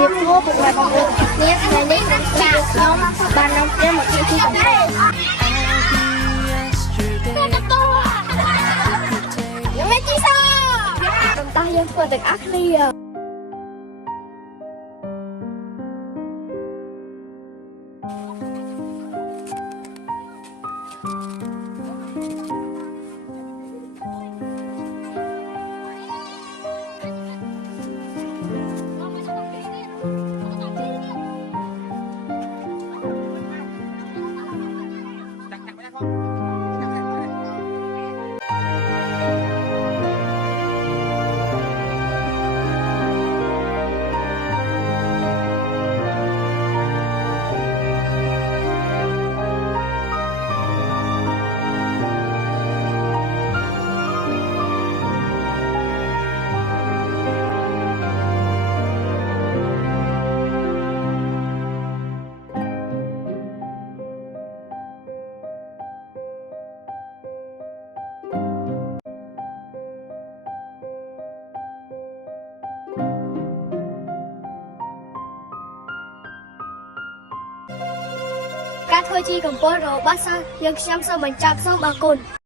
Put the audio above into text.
รียบทั่วปุกเลยบางคนเนี้ยในนี้จากน้องบ้านน้องเนี้ยหมดที่ของแม่ยังไม่จีซ่าน้ำตายังเปิดแต่อักเลียการធ្វើជាកម្ពុជារបស់សិស្សយើងខ្ញុំសូមបញ្ចប់សូមអរគុណ